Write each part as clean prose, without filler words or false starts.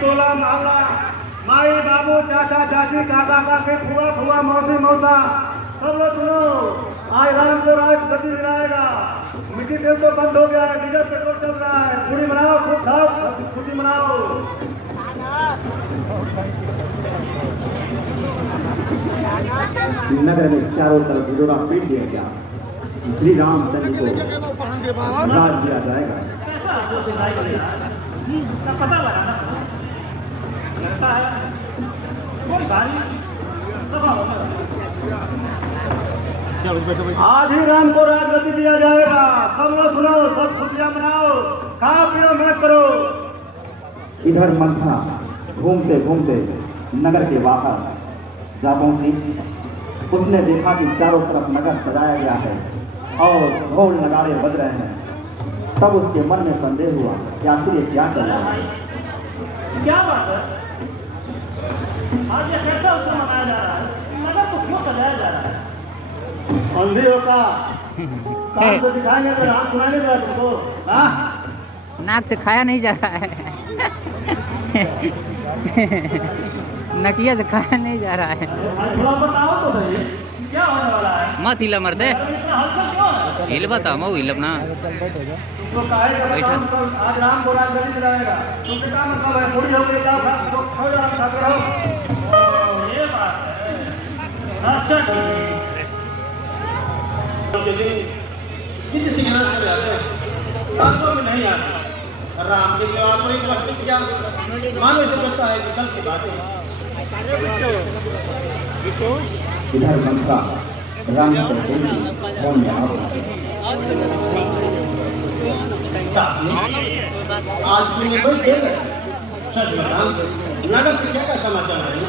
टोला मोहल्ला, माई बाबू चाचा चाची काका काकी फुआ फुआ मौसी मौसा सब लोग सुनो। आज रामपुर आज गति दिलाएगा। मिट्टी तेल तो बंद हो गया है, डीजल पेट्रोल चल रहा है। पूरी मनाओ, खूब खाओ, खुशी मनाओ। नगर में चारों तरफ हिलोरा पीट दिया गया। श्री रामचंद्र को राज दिया जाएगा। सब पता लगा ना, लगता है कोई भारी आज ही राम को राजगति दिया जाएगा। सब लोग सुनो, सब खुशियां मनाओ, खाओ पियो मत करो। इधर मंथा घूमते घूमते नगर के बाहर जा पहुंची। उसने देखा कि चारों तरफ नगर सजाया गया है और ढोल नगाड़े बज रहे हैं। तब उसके मन में संदेह हुआ कि आखिर ये क्या चल रहा है। क्या बात है? आज ये कैसा उत्सव मनाया जा रहा है? नगर को क्यों सजाया जा रहा है? अंधी होता काम से दिखाएंगे तो हाथ सुनाने दो तुमको। हाँ नाक से खाया नहीं जा रहा है। नकिया से खाया नहीं जा रहा है। थोड़ा बताओ तो सही, क्या होने वाला है? मत हिला मरदे, इतना हल्का क्यों है? हिल बता मैं हिलब ना। तो काहे का काम कल आज राम को राजगति दिलाएगा। तुमसे क्या मतलब है? पूरी हो गई, जाओ तो खो जाओ, खाते रहो। ये बात है। अच्छा ठीक किसी के नाम से आते हैं, बातों में नहीं आते। राम के जवाब में एक वक्त क्या मानो से करता है कि कल की बातें। इधर मंथा रामचंद्र को फोन में आज की ये कोई खेल है। सच बताओ, नगर से क्या समाचार है?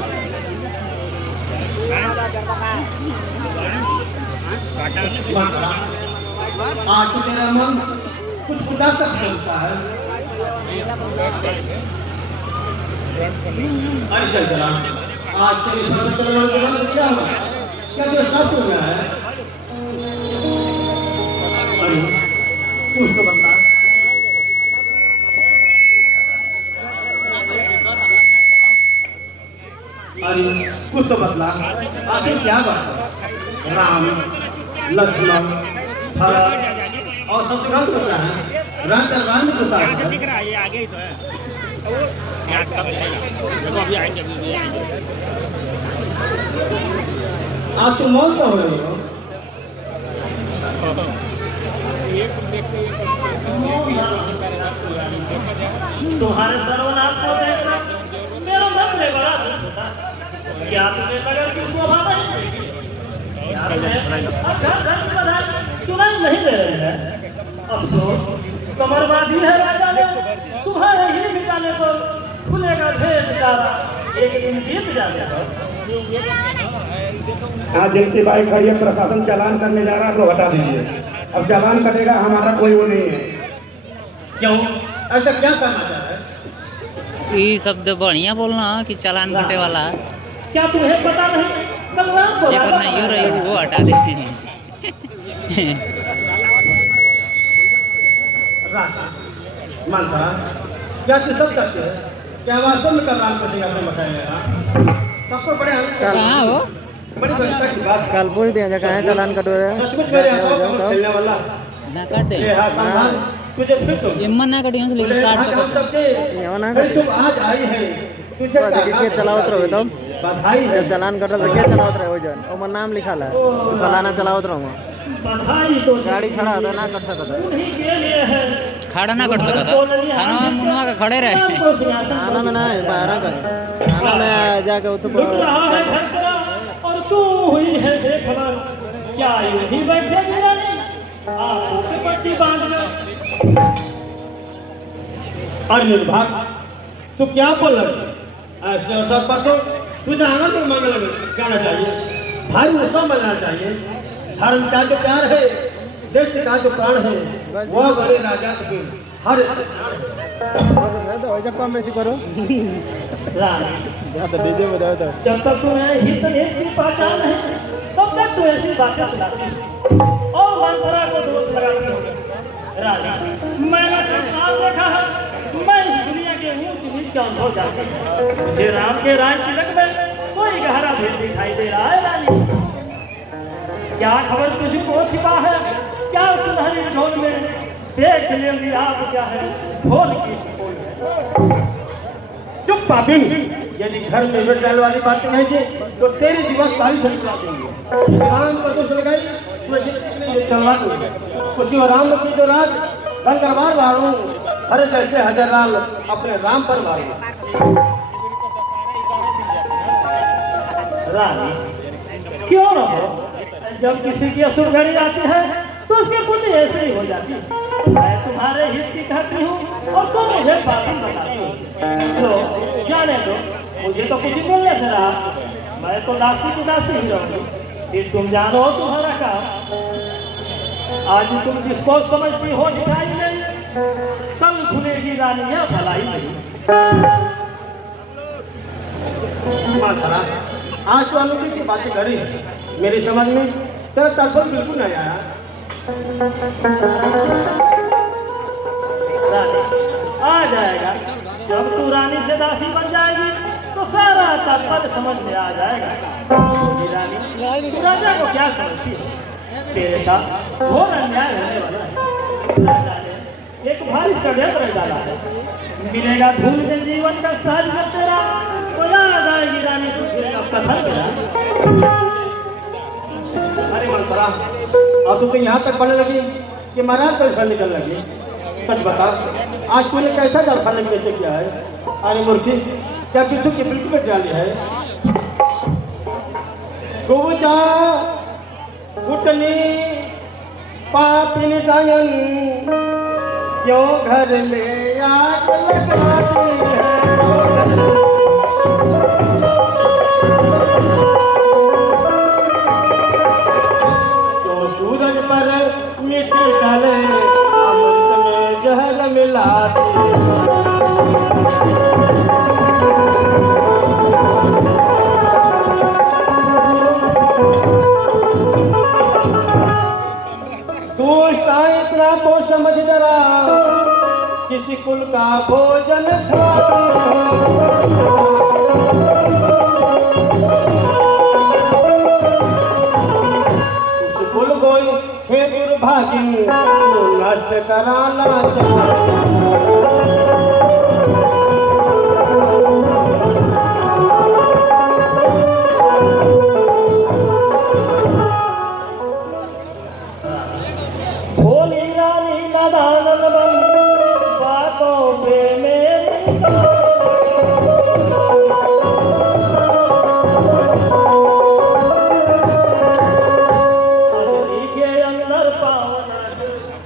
आज तो तेरा मन कुछ उदासन बनता है। अरे चल चला, आज तेरी भगत चलने के बाद क्या हुआ? क्या तेरा साथ हो गया है? अरे तू उसको बता। अरे कुछ तो बदला, आखिर क्या बात है? राम लक्ष्मण भरत और सब रंग होता है। रंग होता है। दिख रहा है, ये आगे ही तो है। देखो अभी आएंगे, अभी आएंगे। आज तुम मौत हो रहे हो। तुम्हारे सर्वनाश को देखकर मेरा मन में बड़ा दुख होता। क्या तुम्हें नगर की शोभा नहीं देगी? सुनाई नहीं दे रहे हैं। अफसोस कमरबादी है राजा ने तुम्हारे ही मिटाने पर खुलेगा ढेर बेचारा। एक दिन बीत जाएगा। आज जिनकी बाइक खड़ी है, प्रशासन चालान करने जा रहा है तो हटा दीजिए। अब चालान कटेगा, हमारा कोई वो नहीं है। क्यों? ऐसा क्या समाचार है? ये शब्द बढ़िया बोलना कि चालान कटे वाला। क्या तुम्हें पता नहीं? कल राम को जेकर नहीं हो रही वो हटा देते हैं। मानता क्या तू सब करते हैं? क्या वास्तव में कल राम को सिंहासन बताएगा? सबको बड़े कहाँ हो? बड़ी बात कल पूछ दिया कहाँ चालान कटवा सचमुच मेरे हाथों में खेलने वाला ना काट दे। ये हाथ संभाल, तुझे फिर तुम एम्मा ना कटियो लेकिन काट हम सकते। सबके यहाँ ना भाई तुम आज आई है, तुझे देखिए चलावत रहो तुम बधाई है। जब चालान कटल तो क्या चलावत रहे हो जन और नाम लिखा है फलाना चलावत रहो बधाई तो गाड़ी खड़ा था ना कर सकता उन्हीं के लिए है। खड़ा ना कर सकता था। खाना में मुनवा का खड़े रहे। खाना में ना है बाहर कर खाना में जाके लुट रहा है घर तेरा और तू हुई है देखना। क्या यही बैठे मेरा नहीं? आंखों पे पट्टी बांध लो। अरे भाग, तू क्या बोल रहा है? ऐसे सब पर तो तुझे आनंद मांगने जाना चाहिए, भाई उत्सव मनाना चाहिए। धर्म का जो प्यार है, देश का जो प्राण है, वो बड़े राजा के हर जब कम बेसी करो रानी, डीजे बजाओ तो जब तक तुम्हें हित एक की पहचान नहीं तब तक तू ऐसी बातें सुनाती और मंत्रा को दोष लगाती हो। राजा, मैंने संसार देखा है, मैं इस दुनिया के ऊंच नीच कौन हो जाती है। मुझे राम के राज तिलक में कोई गहरा भेद दिखाई दे रहा है रानी। क्या खबर तुझको छिपा है, क्या सुनहरी ढोल में देख लेंगी आप क्या है ढोल की सुपोल है। चुप पापिन, यदि घर में बेटाल वाली बातें नहीं थी तो तेरी दिवस तारीख से बुला देंगे। राम को दोष लगाई तो जितनी चलवा दूंगे उसी और राम की जो रात रंगरवार मारूं, हर जैसे हजार लाल अपने राम पर मारूं। रानी क्यों न हो, जब किसी की असुर घड़ी आती है तो उसकी बुद्धि ऐसे ही हो जाती है। मैं तुम्हारे हित की कहती हूँ और तुम मुझे बातें बताती हो। तो जाने दो, मुझे तो कुछ मिलने से रहा, मैं तो दासी की दासी ही रहूंगी। फिर तुम जानो तुम्हारा काम। आज तुम जिसको समझती हो दिखाई नहीं, कल खुलेगी रानियां भलाई नहीं। माता, आज तो अनूठी सी बातें करी, मेरी समझ में तेरा तात्पर्य बिल्कुल नहीं आया। रानी आ जाएगा, जब तू रानी से दासी बन जाएगी तो सारा तात्पर्य समझ में आ जाएगा। रानी तू राजा को क्या समझती है, तेरे साथ घोर अन्याय होने वाला है। राजा ने एक भारी षड्यंत्र डाला है, मिलेगा धूल में जीवन का साज कर तेरा, तो याद आएगी रानी तुझे अब कथन तेरा। अरे मंत्रा, अब तो यहाँ तक पढ़ने लगी कि महाराज कैसा निकल लगी। सच बता, आज तूने कैसा दर्शन कैसे किया है? अरे मूर्खी, क्या किसी की बिल्कुल में डाली है? गोजा घुटनी पापिन डायन, क्यों घर में आग लगाती है? सूरज पर मिट्टी डाले, अमृत में जहर मिलाती। तू इतना तो समझ जरा, किसी कुल का भोजन हे दुर्भागिन, तू नष्ट कराना भोली रानी नदानन बन बातों पे मेरी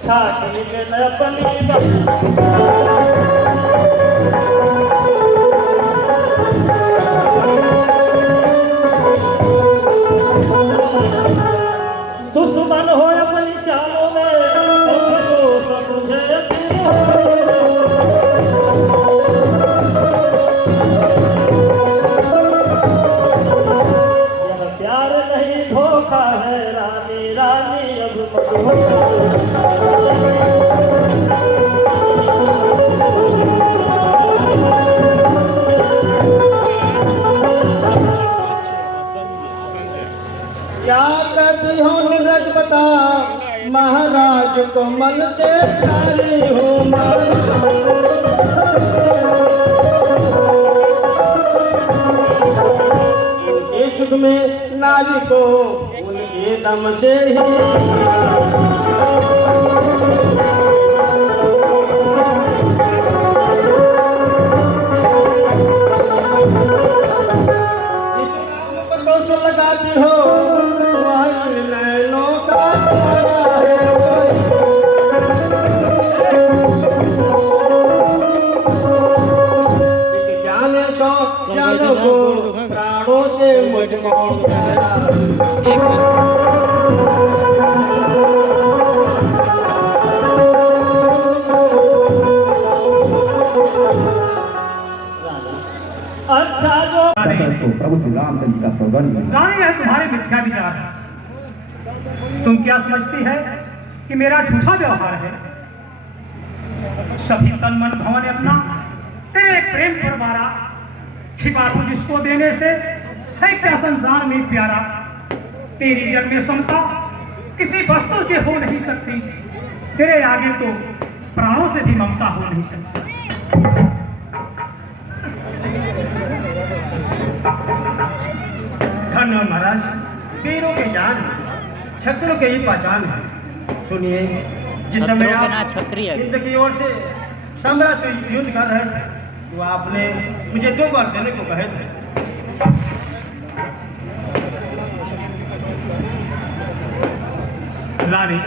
छाती में नपली दुश्मन हो अपनी चालों में, मुझे प्यार नहीं धोखा है रानी, रानी अब क्या कहती हो नीरज बता, महाराज को मन से प्यारी हो। उनके सुख में नारी को उनके दम से ही लगाती हो, वही नैनों का तारा है। जाने तो जानो को प्राणों से मुझको अच्छा जो तो प्रभु श्री रामचंद्र का सौगंध रानी यह तुम्हारे मिथ्या विचार है। तुम क्या समझती है कि मेरा झूठा व्यवहार है? सभी तन मन भवन अपना तेरे तेरे प्रेम पर मारा, छिपा तू जिसको देने से है क्या संसार में प्यारा। तेरी जन्म में समता किसी वस्तु से हो नहीं सकती, तेरे आगे तो प्राणों से भी ममता हो नहीं सकती। धन्य महाराज, वीरों के जान, छत्रों के ही पहचान है। सुनिए, जिस समय छत्रों के आप ना छत्री है। हिंद की ओर से सम्राट से युद्ध कर रहे थे, तो आपने मुझे 2 बार देने को कहे थे। रानी,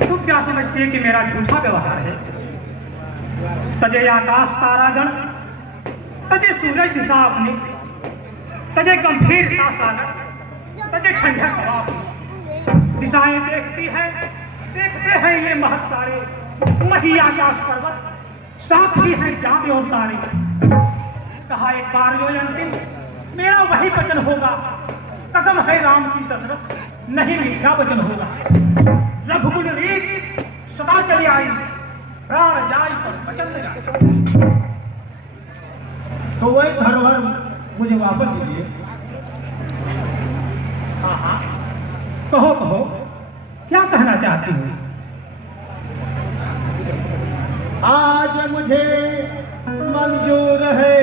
तू क्या समझती है कि मेरा झूठा व्यवहार है? तजे आकाश तारागण, तजे सूरज दिशा अपनी, तजे गंभीरता सागर, तजे ठंडक हवा अपनी। दिशाएं देखती है, देखते हैं ये महत तारे, मही आकाश पर्वत, साक्षी है चांद और तारे। कहा एक बार जो अंतिम मेरा वही वचन होगा, कसम है राम की दशरथ, नहीं मीठा वचन होगा। रघुकुल रीत सदा चली आई, प्राण जाय पर वचन न जाए। तो वही धरोहर मुझे वापस दीजिए। हाँ हाँ, कहो कहो, क्या कहना चाहती हो? आज मुझे मंजूर है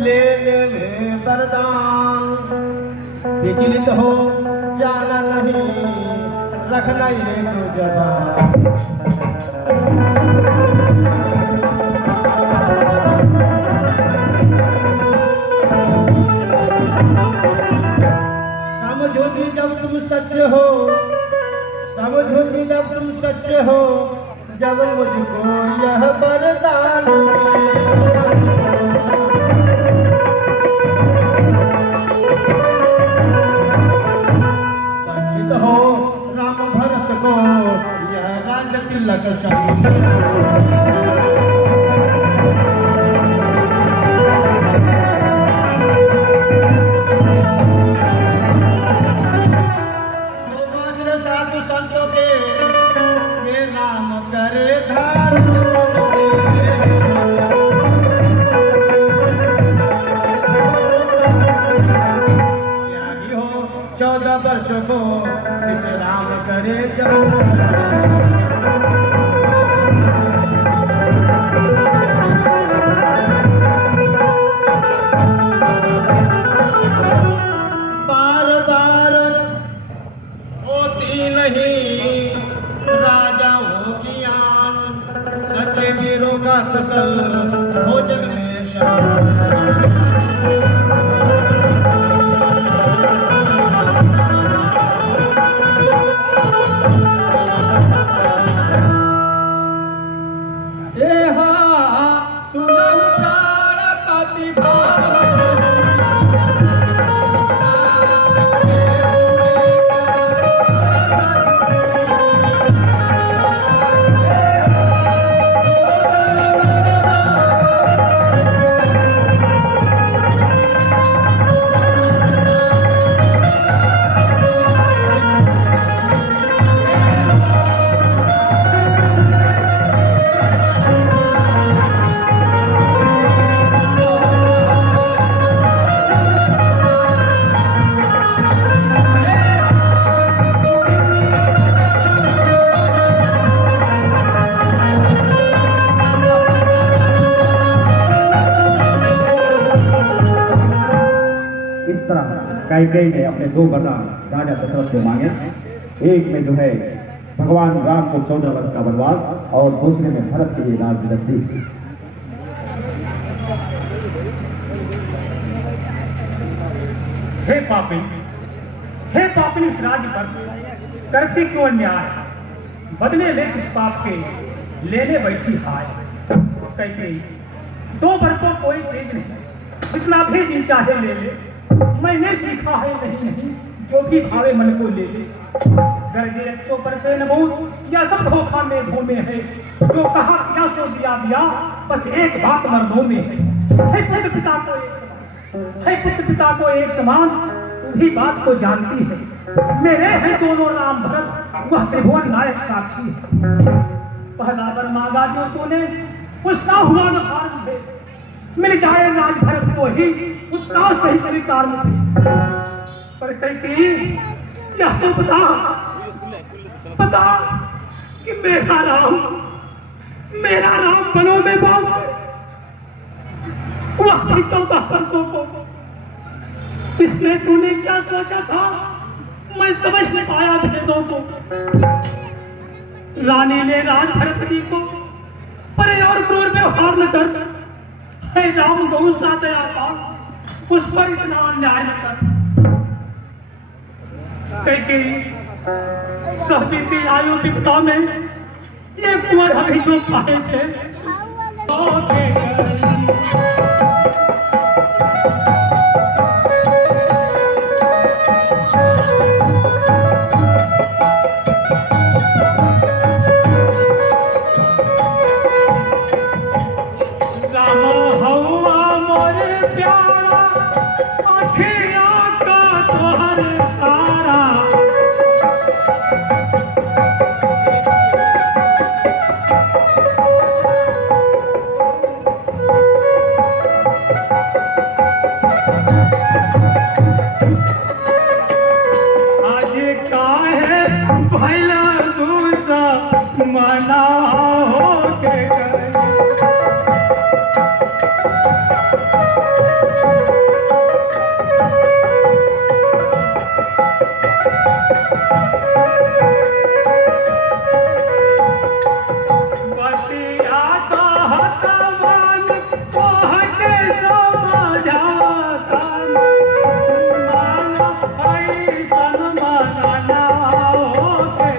लेने में वरदान, विचलित हो जाना नहीं, रखना ये तो जवान। समझोगी जब तुम सच हो, समझोगी जब तुम सच हो, जब मुझको यह वरदान संचित हो राम भरत को यह राज तिलक साधु संतों के नाम करे धारण, त्यागी हो 14 वर्ष को विश्राम करे बार बार होती नहीं राजाओं की आन, सच्चे वीरों का कुशल भोजन में शान। कैकेयी ने अपने 2 वरदान राजा दशरथ से मांगे। एक में जो है भगवान राम को 14 वर्ष का वनवास और दूसरे में भरत के लिए राजगद्दी। हे पापी, हे पापी, इस राज्य पर करती क्यों अन्याय? बदले ले किस पाप के, लेने बैठी हाय। कैकेयी, 2 वर्षों कोई चीज नहीं, जितना भी जी चाहे ले ले, मैंने सीखा है नहीं जो भी भावे मन को ले ले। गरजे 100% नमूद या सब धोखा में घूमे है, जो कहा क्या सो दिया दिया, बस एक बात मर्दों में है पुत्र पिता को एक समान, है पुत्र पिता को एक समान, तू ही बात को जानती है। मेरे हैं दोनों राम भरत, वह त्रिभुवन नायक साक्षी है। पहला वर मांगा जो तूने उसका हुआ न हार मुझे, मिल जाए राज भरत को ही उसका सही स्वीकार मुझे। पर कहती क्या तो बता कि मेरा राम बनों में बास है। वह 14 पंथों को इसलिए तूने क्या सोचा था मैं समझ नहीं पाया भेदों को। रानी ने राज भरत जी को परे और क्रूर व्यवहार न कर, हे राम गौ सा दया था उस पर इतना अन्याय न कर। कई सब बीती आयु दिखता में ये कुंवर अभी जो पाए थे मना हो के बतिया तो हतवान कोह के समझाता माना ऐसन मना हो के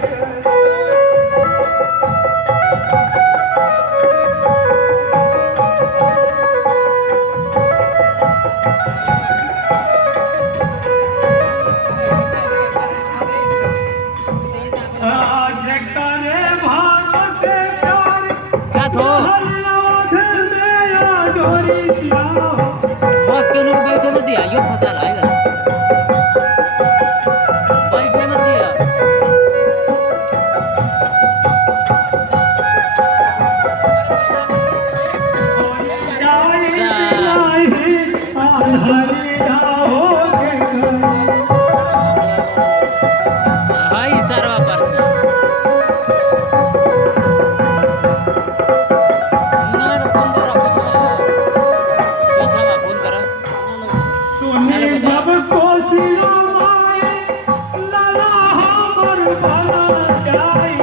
बस के लोग बैठे मत दिया, यो फंसा रहा है बैठे मत दिया। हाई सरवा पर जब कोसियों माए लाला हमर बना जाई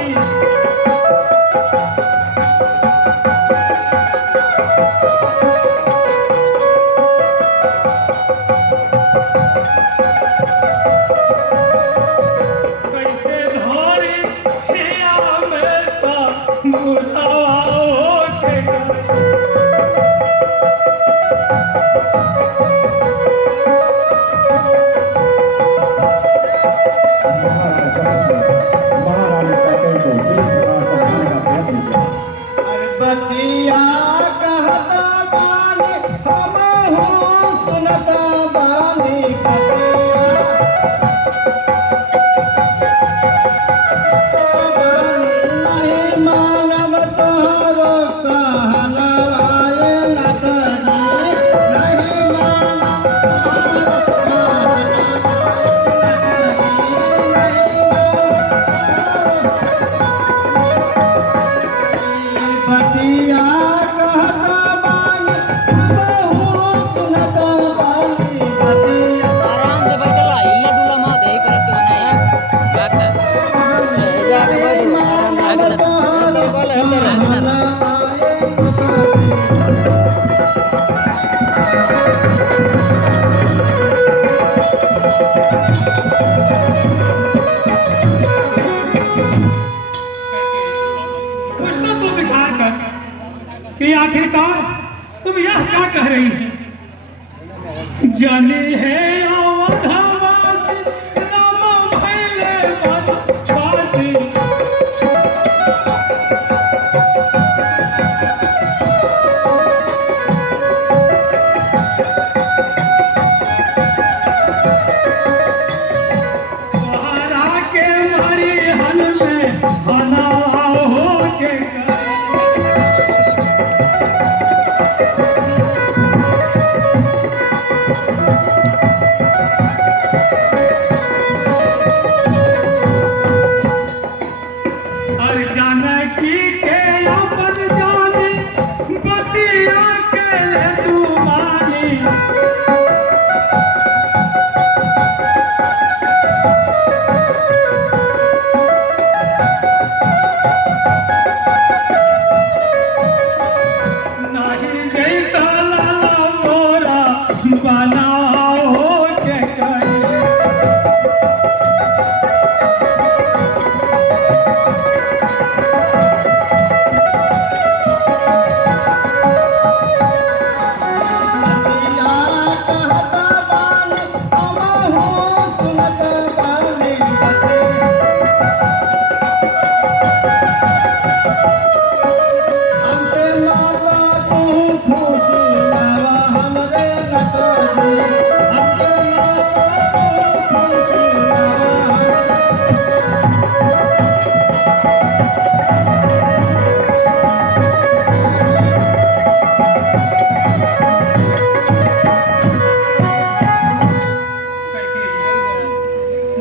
कैसे धोरी हिया में सा मुतावा हो के बतिया कहता बानी हम हूँ सुनता बानी नहीं मानव तोहरो कहलवाए न करी नहीं मानव बतिया कहता बानी हम हूँ सुनता बानी बतिया आराम से बैठला, हिल्ला डुला मत यही करके बनाई बात पूछना तू विचार कर कि आखिरकार तुम यह क्या कह रही है। जाने है अवधवासी राम भैले वनवासी के हरी हल में बना हो के ले तू मानी नहीं जैता लाला मोरा बनाओ जगई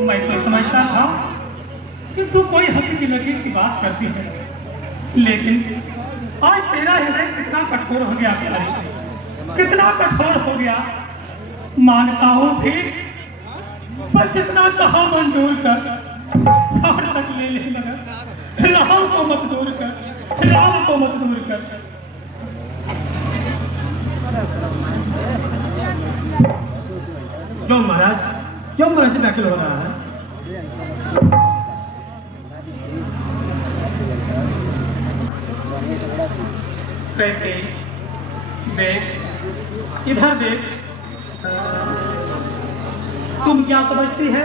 मैं तो समझता था कि तू कोई हंसी की लकीर की बात करती है, लेकिन आज तेरा हृदय कितना कठोर हो गया प्यारी, कितना कठोर हो गया। मानता हूँ ठीक, बस इतना कहा मंजूर कर और तक ले ले मगर राम को मत दूर कर, राम को मत दूर कर। क्यों महाराज, क्यों मन से व्याकुल हो रहा है? कहते देख, इधर देख, तुम क्या समझती है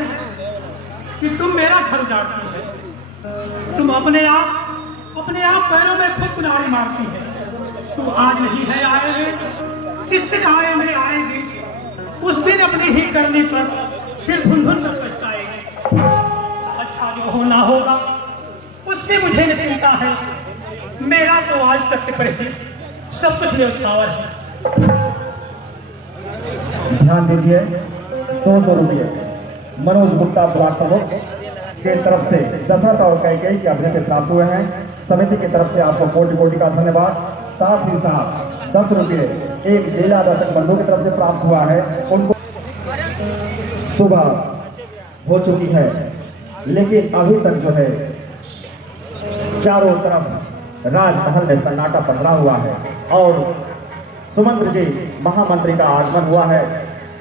कि तुम मेरा घर उजाड़ती है? तुम अपने आप पैरों में खुद कुल्हाड़ी मारती है। तू आज नहीं है आएंगे, जिस दिन आए में आएंगे उस दिन अपनी ही करने पर सिर भुन-भुन कर पछताएगी। अच्छा जो होना होगा उससे मुझे नहीं चिंता है, मेरा तो आज तक पर ही सब कुछ न्यौछावर है। ध्यान दीजिए, 200 रुपये मनोज गुप्ता ब्लॉक प्रमुख के तरफ से दशरथ और कैकेयी के अभिनय प्राप्त हुए हैं। समिति की तरफ से आपको कोटि कोटि का धन्यवाद। साथ ही साथ 10 रुपये एक जिला दर्शक बंधु की तरफ से प्राप्त हुआ है। उनको सुबह हो चुकी है, लेकिन अभी तक जो है चारों तरफ राजमहल में सन्नाटा पसरा हुआ है और सुमंत्र जी महामंत्री का आगमन हुआ है,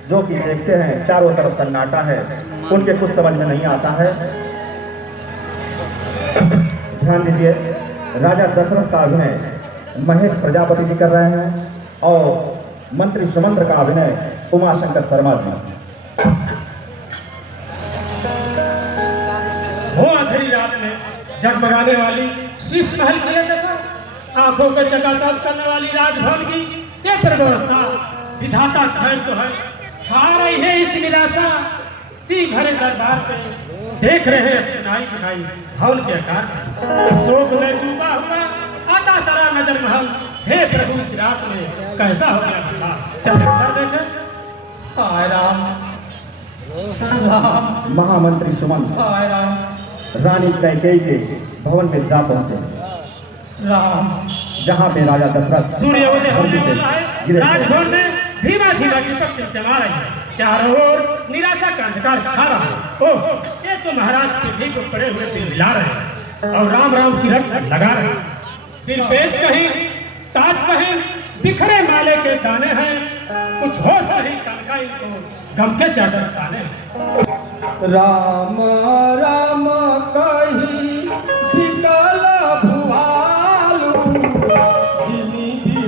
जो कि देखते हैं चारों तरफ सन्नाटा है, उनके कुछ समझ में नहीं आता है। ध्यान दीजिए, राजा दशरथ का अभिनय महेश प्रजापति जी कर रहे हैं और मंत्री सुमंत्र का अभिनय उमाशंकर शर्मा जी। हो अंधेरी रात में जगमगाने वाली शीश महल की जैसा आंखों को चकाचौंध करने वाली राजभवन की ये व्यवस्था विधाता खैर तो है, छा रही है इस निराशा सी भरे दरबार पे देख रहे हैं सुनाई दिखाई हौल के आकार शोक में डूबा हुआ आता सारा नजर महल। हे प्रभु इस रात में कैसा हो गया भला, चल अंदर देखे। हाय राम राम, महामंत्री सुमंत हाय राम रानी कैकेयी के भवन में जा पहुंचे, राम। जहां पे राजा दशरथ सूर्योदय होने वाला है, राजभवन में धीमा धीमा दीपक जला रही है, चारों ओर निराशा का अंधकार छा रहा है। ओह, ये तो महाराज के भी को पड़े हुए दिल मिला रहे हैं और राम राम की रट लगा रहे हैं। सिर पेश कहीं, ताज कहीं, बिखरे माले के दाने हैं, कुछ होश नहीं तनका इनको गम के चादर ताने। राम राम कही बिकल भुआलू जिनी भी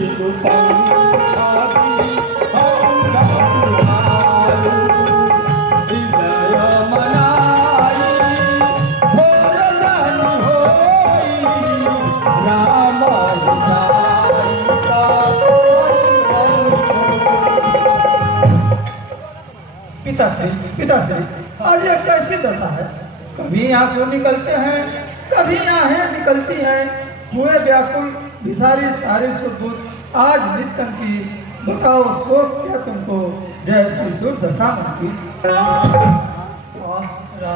पिताश्री, आज यह कैसी दशा है? कभी आंसू निकलते हैं, कभी आहें निकलती हैं, हुए व्याकुल विसारी सारी सुबुत आज नित्यम की। बताओ शोक क्या तुमको जैसी दुर्दशा बनती।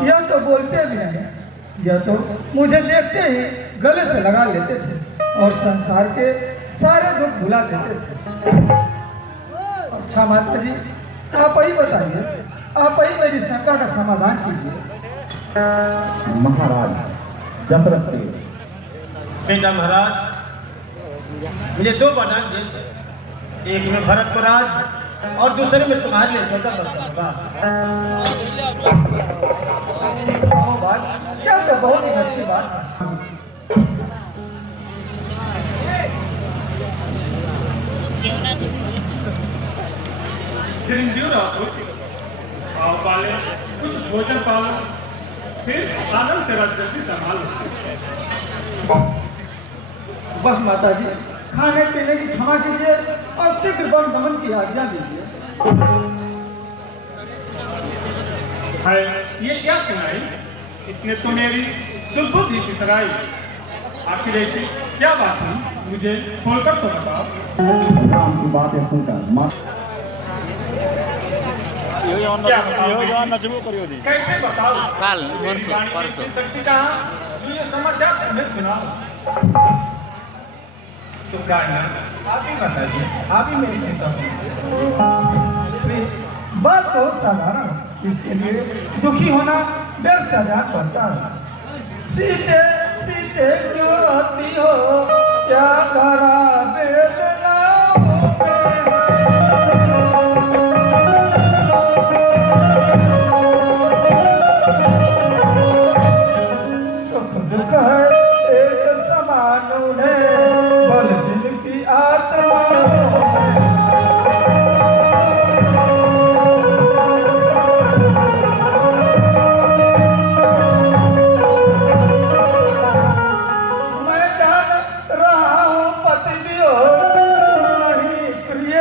यह तो बोलते भी नहीं, यह तो मुझे देखते ही गले से लगा लेते थे और संसार के सारे दुख भुला देते थे। अच्छा माता जी, आप ही बताइए, आप ही मेरी शंका का समाधान कीजिए। महाराज दशरथ देव, बेटा महाराज, मुझे दो वरदान दिए थे, एक में भरत को राज और दूसरे में तुम्हारे लिए छोटा बच्चा होगा। वो बात क्या तो बहुत ही अच्छी बात है। आओ पाले, कुछ भोजन पालो, फिर आनंद से राज्य संभालो। बस माता जी, खाने पीने की क्षमा कीजिए और शीघ्र वन गमन की आज्ञा दीजिए। है ये क्या सुनाई? इसने तो मेरी सुबुद्धि की सराई। आखिर ऐसी क्या बात हुई, मुझे खोलकर तो बताओ। राम की बातें सुनकर माँ क्या कैसे बताओ? कल परसों शक्ति कहाँ, ये समाचार तुम्हें सुनाओ। तो क्या है ना, आप ही बताइए, आप ही मेरी चिंता बात बहुत साधारण है, इसके लिए दुखी होना व्यर्थ का ध्यान पड़ता है। सीते सीते क्यों रहती हो, क्या करा वेदनाओं में। सुख दुख है एक समान उन्हें, बल जिनकी आत्मा मैं जान रहा हूँ पति भी हो नहीं प्रिय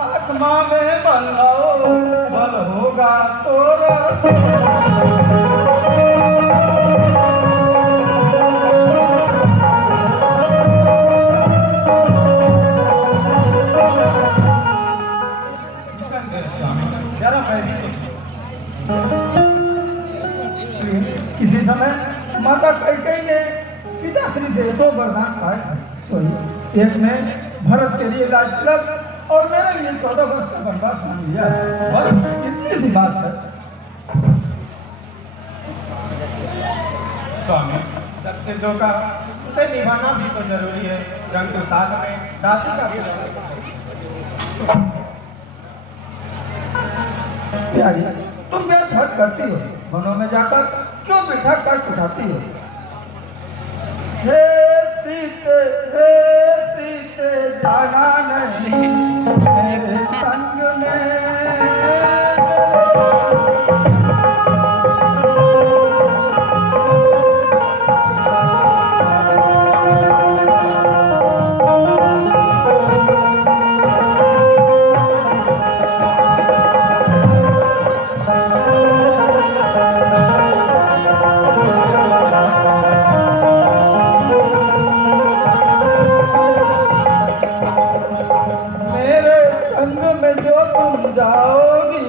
आत्मा में बल लाओ, बल होगा तो जरा मैं भी किसी समय माता कैकेयी ने पिताश्री से दो वरदान पाए थे। सोई एक में भरत के लिए राज तिलक और मेरे लिए 14 वर्ष का वनवास मांग लिया। बस इतनी सी बात है। स्वामी, सबसे जो का उसे निभाना भी तो जरूरी है, परंतु साथ में दासी का भी प्यारी, तुम व्यर्थ हट करती हो, वनों में जाकर क्यों बिठा कष्ट उठाती हो। हे सीते जाना नहीं मेरे संग में। मेरे संग में जो तुम जाओगी,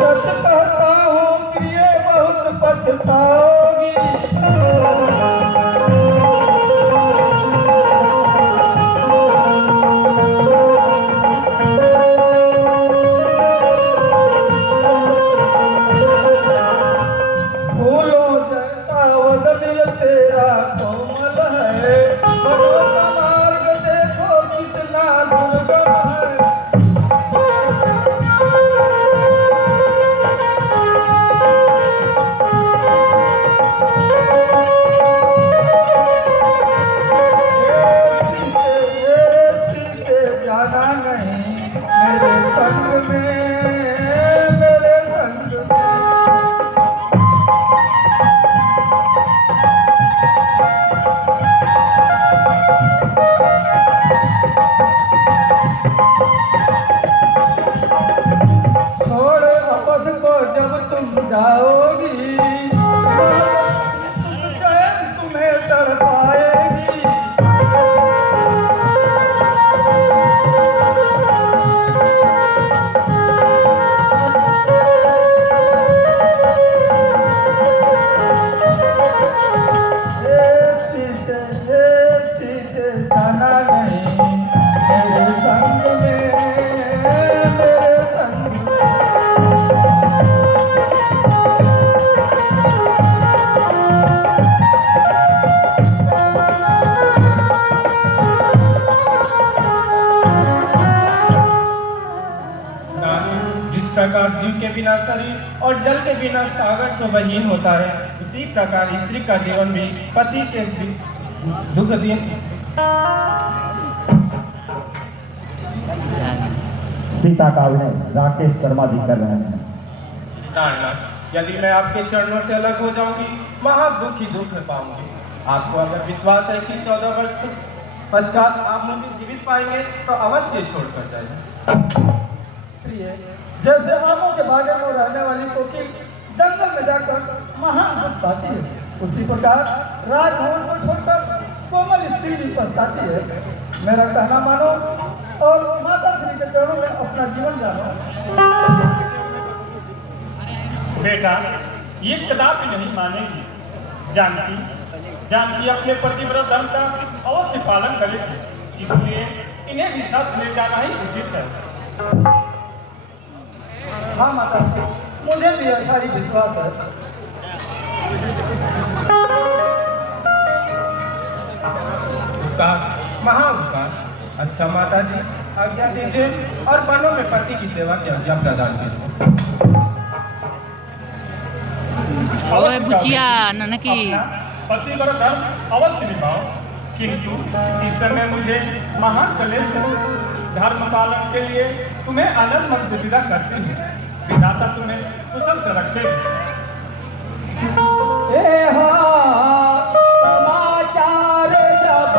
सच कहता हूँ कि ये बहुत पछताओगी। फूलों जैसा वदन तेरा कोमल है, बड़ों का मार्ग देखो कितना दुर्गम है। सीते जाना नहीं मेरे संग में, मेरे संग में। छोड़ अवध को जब तुम जाओगी, चैन तुम्हें तड़पाएगी। और जल के बिना सागर शोभाहीन होता है, उसी प्रकार स्त्री का जीवन भी पति के दुख दिन। सीता का अभिनय राकेश शर्मा जी कर रहे हैं। नारायण, यदि मैं आपके चरणों से अलग हो जाऊंगी, महा दुख ही दुख पाऊंगी। आपको अगर विश्वास है कि 14 वर्ष पश्चात आप मुझे जीवित पाएंगे तो अवश्य छोड़कर जाइए। प्रिय, जैसे आमों के बागे में रहने वाली कोकिल जंगल में जाकर महान दुख पाती है, उसी प्रकार राजभवन को छोड़कर कोमल स्त्री भी पछताती है। मेरा कहना मानो और माता श्री के चरणों में अपना जीवन जानो। बेटा, ये कदापि नहीं मानेगी। जानकी अपने पतिव्रत धर्म का अवश्य पालन करेगी, इसलिए इन्हें भी साथ ले जाना ही उचित है। हाँ माता श्री, मुझे भी ऐसा ही विश्वास है। उपकार, महा उपकार। अच्छा माता जी, आज्ञा दीजिए और वनों में पति की सेवा की आज्ञा प्रदान कीजिए। ओए बुचिया ननकी, पतिव्रत धर्म अवश्य निभाओ, किंतु इस समय मुझे महान कलेश है। धर्म पालन के लिए तुम्हें आनंद मन से विदा करती है। विधाता तुम्हें कुशल से रखे। समाचार जब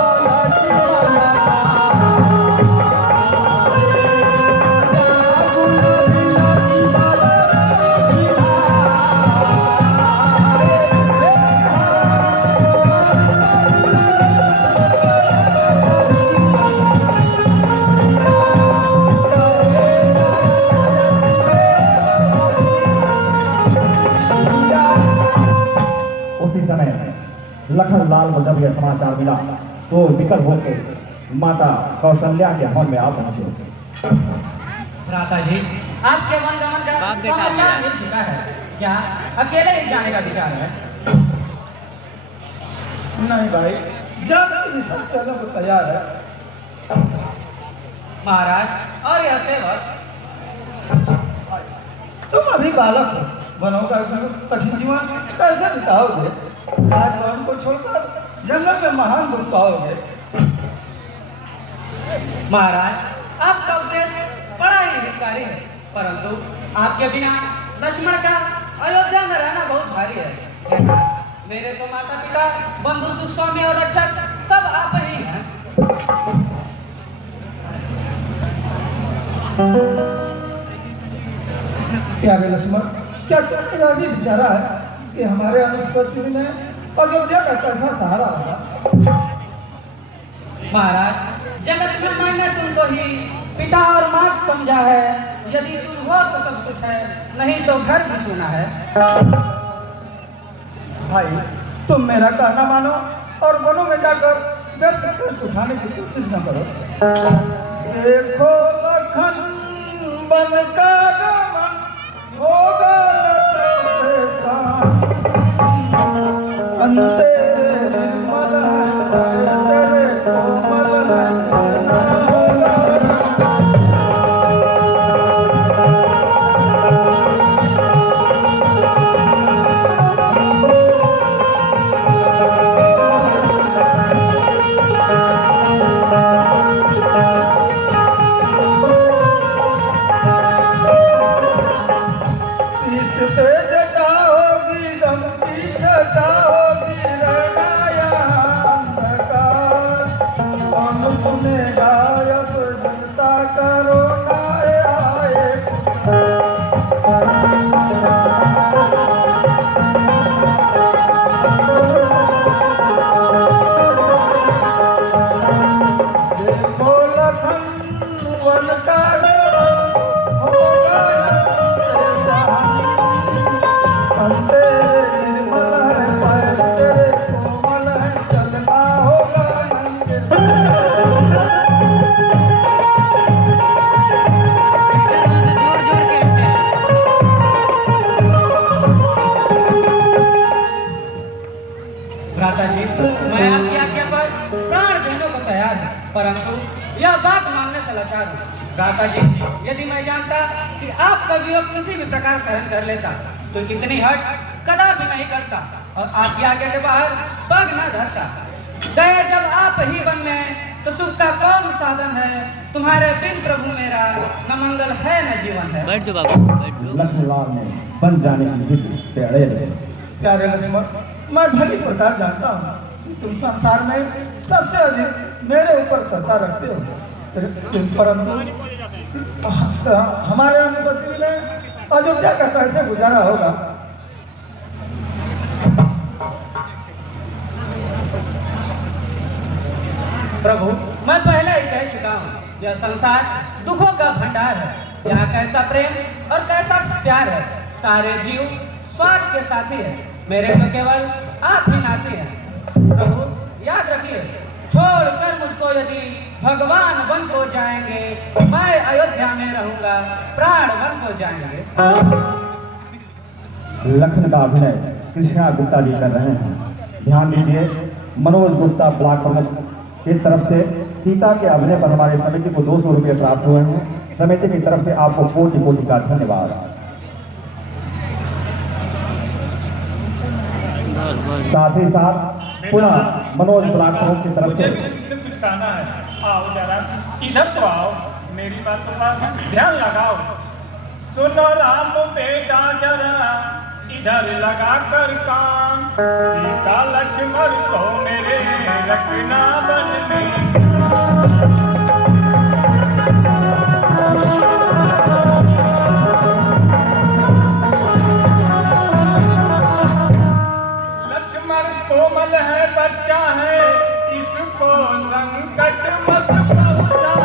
लखनलाल को जब यह समाचार मिला तो विकल होकर माता कौशल्या के हवन में आ पहुंचे। भ्राता जी, आपके मन गमन का बाप बेटा समाचार मिल चुका है, क्या अकेले ही जाने का विचार है? नहीं भाई, जब सब चलने को तैयार है। महाराज, और यह सेवक? तुम अभी बालक हो, वनों का कठिन जीवन कैसे बिताओगे? राजभवन को छोड़कर जंगल में महान दुख पाओगे। महाराज, आपका उपदेश बड़ा ही हितकारी है, परंतु आपके बिना लक्ष्मण का अयोध्या में रहना बहुत भारी है। मेरे तो माता पिता, बंधु, सुख, स्वामी और रक्षक सब आप ही हैं। प्यारे लक्ष्मण, क्या तुमने यह भी विचारा है कि हमारे अनुस्पति में अयोध्या का कैसा सहारा होगा? महाराज, जगत में मैंने तुमको ही पिता और माँ समझा है। यदि तुम हो तो सब कुछ है, नहीं तो घर भी सुना है। भाई, तुम मेरा कहना मानो और वनों में जाकर व्यर्थ कष्ट उठाने की कोशिश न करो। देखो लखन बन का गमन होगा अंते निर्मल है तेरे कोमल शीश पे जटा होगी, गम की छटा होगी, रंगाया अंधकार। कौन सुनेगा अब जनता करो आए। देखो लखन वन का होगा अंते निर्मल है पैर तेरे कोमल है, चलना होगा नंगे। जोर जोर के भ्राता जी, मैं आपकी आज्ञा पर प्राण देने को तैयार हूँ, परंतु यह बात मानने से लाचार हूँ। दाता जी, यदि मैं जानता कि आपका वियोग किसी भी प्रकार सहन कर लेता तो कितनी हट कदापि नहीं करता और आपकी आज्ञा के बाहर पग न धरता। गए जब आप ही बन में तो सुख का कौन साधन है? तुम्हारे बिन प्रभु मेरा न मंगल है न जीवन है। बैठ जाओ बाबू, बैठ जाओ। लक्ष्मणलाल ने बन जाने की जिद पे अड़े रहे। प्यारे लक्ष्मण, मैं भली प्रकार जानता हूँ कि तुम संसार में सबसे अधिक मेरे ऊपर सत्ता रखते हो, परंतु हमारे अनुपस्थिति में अयोध्या का कैसे गुजारा होगा? प्रभु, मैं पहले ही कह चुका हूँ, यह संसार दुखों का भंडार है। यहाँ कैसा प्रेम और कैसा प्यार है। सारे जीव स्वार्थ के साथी है, मेरे तो केवल आप ही नाते हैं। प्रभु याद रखिए, छोड़कर मुझको यदि भगवान वन को जाएंगे, मैं अयोध्या में रहूंगा, प्राण वन को जाएंगे। लखन का अभिनय कृष्णा गुप्ता जी कर रहे हैं। ध्यान दीजिए, मनोज गुप्ता ब्लॉक प्रमुख इस तरफ से सीता के अभिनय पर हमारे समिति को 200 रुपये प्राप्त हुए हैं। समिति की तरफ से आपको कोटि कोटि का धन्यवाद। साथ ही साथ पुनः मनोज ब्लॉक प्रमुख की तरफ से कुछ कहना है। आओ जरा इधर तो आओ, मेरी बात पर ध्यान लगाओ। सुनो राम बेटा जरा इधर लगा कर काम, सीता लक्ष्मण को मेरे रखना बन में। लक्ष्मण कोमल है, बच्चा है, इसको संकट मत पहुंचाना।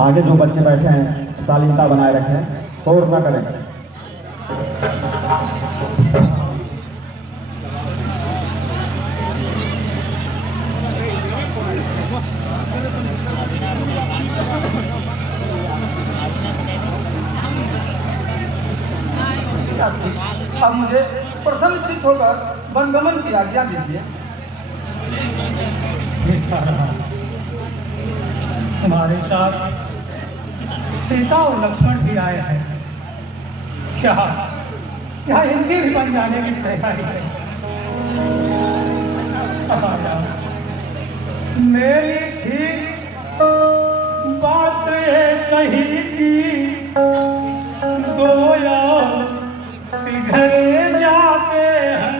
आगे जो बच्चे बैठे हैं शालीनता बनाए रखें, शोर न करें। अब मुझे प्रसन्नचित्त होकर वनगमन की आज्ञा दीजिए। हमारे साथ सीता और लक्ष्मण भी आए हैं। क्या क्या इनके भी बन जाने की तैयारी है? मेरी थी बात कही की, दो यार सिधरे जाते हैं।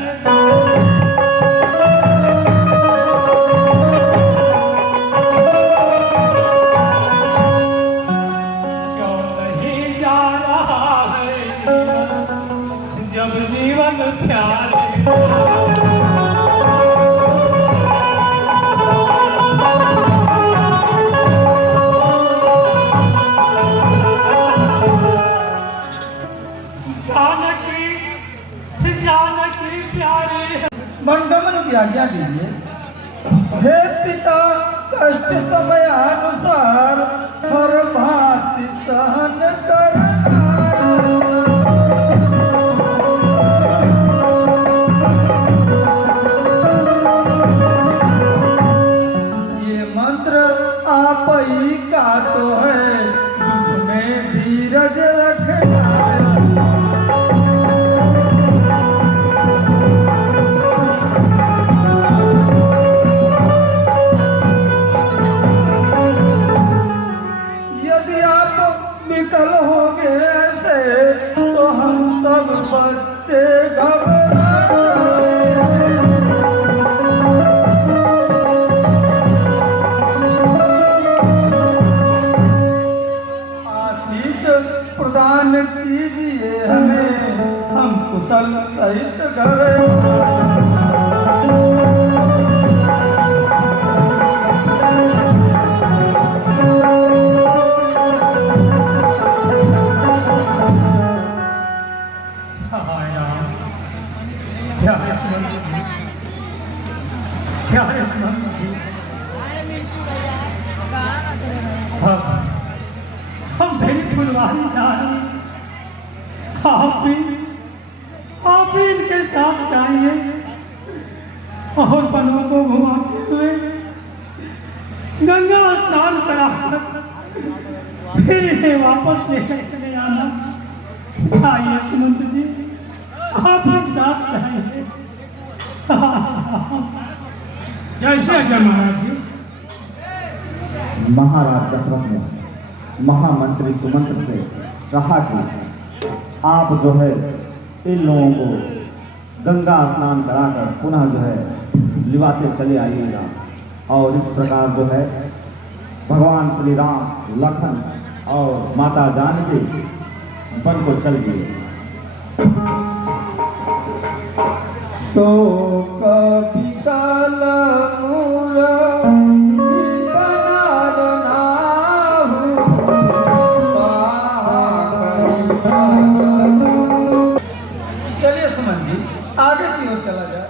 जीवन प्यार जानकी प्यारी। वनगमन की आज्ञा दीजिए। हे पिता, कष्ट समय अनुसार हर भांति सहन करना। आप ही का तो है, दुख में धीरज रखना। यदि आप विकल होंगे ऐसे तो हम सब बच्चे घबराएंगे। प्रदान कीजिए हमें, हम कुशल सहित घर। क्या है सुमंत जी, क्या है सुमंत जी? हम मेरी फुलवारी जा रहे हैं, आप भी इनके साथ जाइए और बनों को घुमाते हुए गंगा स्नान कराकर फिर इन्हें वापस लेकर चले आना। आइए सुमंत जी, आप एक साथ जाइए। जैसे आज्ञा महाराज जी। महाराज दशरथ ने महामंत्री सुमंत्र से कहा कि आप जो है इन लोगों को गंगा स्नान कराकर पुनः जो है लिवाते चले आइएगा, और इस प्रकार जो है भगवान श्री राम, लखन और माता जानकी वन को चल दिए। तो कभी काल चलिए सुमन जी, आगे की ओर चला जाए।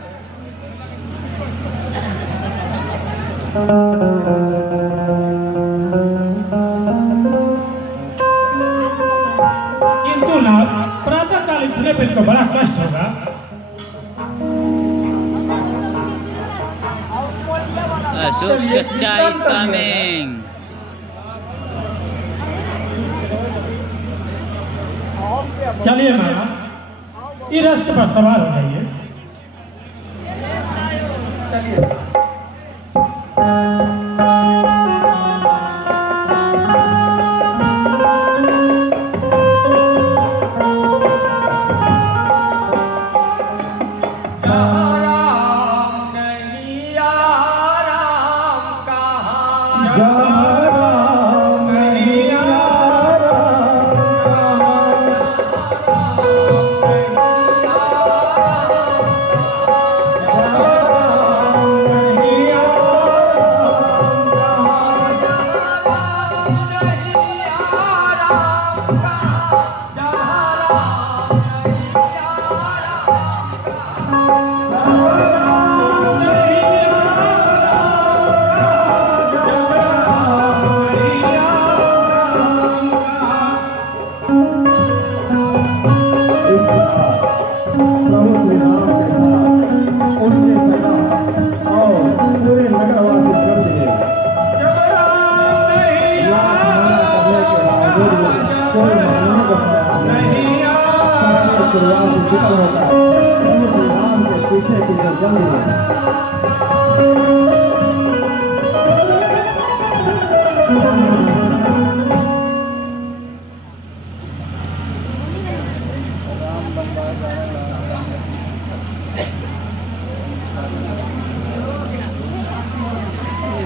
किंतु ना प्रातःकाल इतने पे तो बड़ा कष्ट होगा। Ashok Chacha is coming. चलिए महाराज, ये रथ पर सवार हो जाइए। चलिए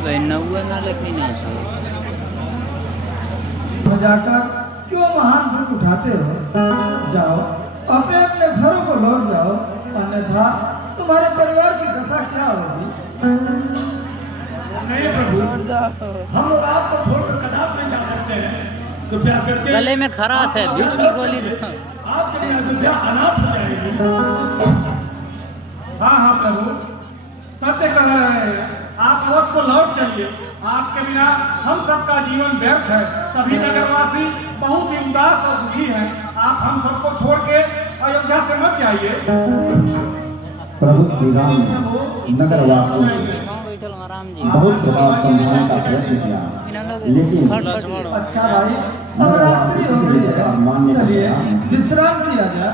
भाई नौवा ना लगनी नहीं सो जाकर क्यों महान दुख उठाते हो? जाओ अपने अपने घरों को लौट जाओ, अन्यथा तुम्हारे परिवार की दशा क्या होगी? नहीं प्रभु, हम लोग आपको छोड़कर कदाप नहीं जा सकते हैं। तो क्या करके गले में खराश है, विष की गोली दो। आपके बिना दुनिया अनाथ हो जाएगी। हाँ हाँ प्रभु, सत्य कह रहे हैं। आप वक्त को लौट चलिए, आपके बिना हम सबका जीवन व्यर्थ है। सभी नगरवासी बहुत ही उदास और दुखी हैं। आप हम सबको छोड़ के अयोध्या से मत जाइए। प्रभु श्री राम ने नगरवासियों को बहुत प्रभाव समझाने का प्रयत्न किया, लेकिन अच्छा भाई, और रात्रि हो गई है, चलिए विश्राम किया जाए।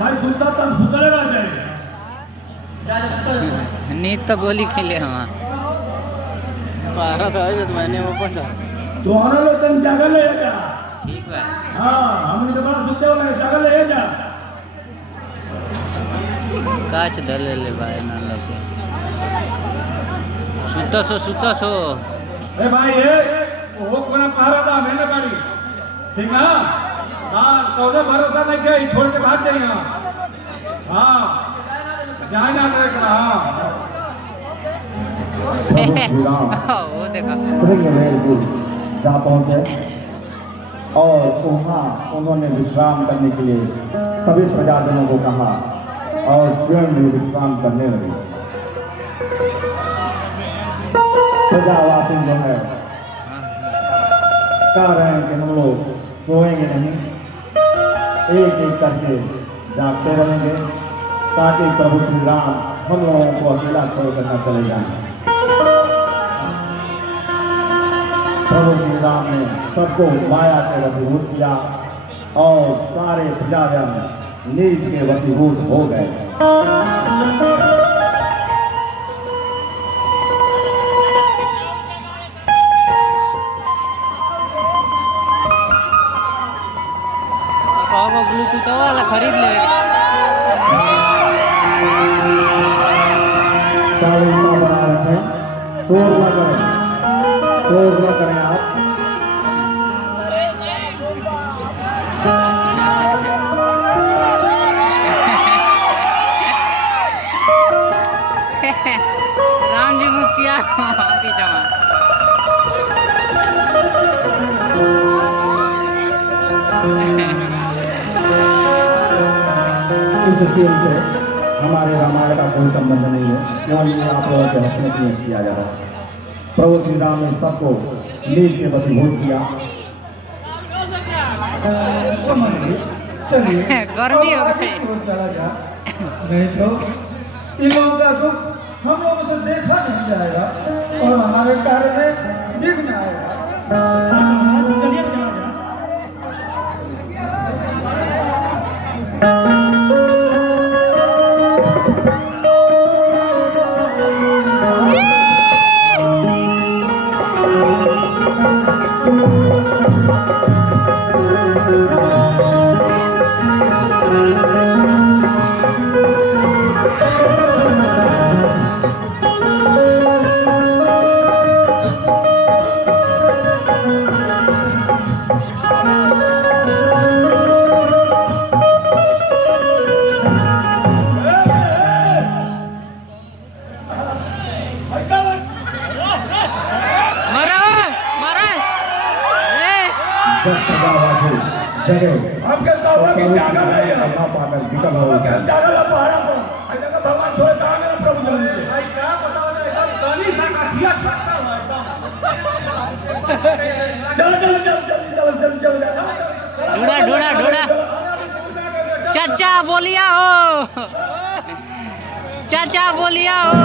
भाई सुनता तो हम सुतले रह जाए नींद तो गोली खेले हम पारा था तो मैंने वो पंचा तो आना लो तुम जागल ले जा ठीक बा हाँ हम तो बड़ा सुनते हो जागल ले जा काच धले ले भाई ना लगे सुता सो ए भाई ए वो कोना पारा था मैंने गाड़ी ठीक है हां कौने भरोसा नहीं के छोड़ के भाग जाइए हां जाना रे हां वो देखो श्रृंगवेरपुर जा पहुंचे और वहाँ उन्होंने विश्राम करने के लिए सभी प्रजाजनों को कहा और स्वयं भी विश्राम करने लगे। प्रजावासी जो है कह रहे हैं कि हम लोग सोएंगे नहीं, एक एक करके जागते रहेंगे ताकि प्रभु श्री राम हम लोगों को अकेला छोड़कर न चले जाएं। प्रभु श्री राम ने सबको माया के वशीभूत किया और सारे प्रजाजन नीच के वशीभूत हो गए। कहोगे ब्लूटूथ वाला खरीद ले सारे बना रखें, शोर न करें, शोर न करें आप। राम जी मुस्किया पीछा इस सीन से हमारे रामायण का कोई संबंध नहीं है, क्योंकि आप लोगों के हंसने के लिए किया जा रहा है। प्रभु श्री राम ने सबको नीच के वशीभूत किया। चलिए गर्मी हो अब आगे गई। की ओर चला जा, नहीं तो इन लोगों का दुख हम लोगों से देखा नहीं जाएगा और हमारे कार्य में विघ्न आएगा। चलिए चला जाए। जगह आपके दावा की जागल है ना पाकर विकल हो गया। जागल है पहाड़ा पर ऐसा का भगवान थोड़े दान में प्रभु जल्दी भाई क्या बताओ ना एकदम काली सा काठिया छटका हुआ एकदम चल ढूंढा चाचा बोलिया हो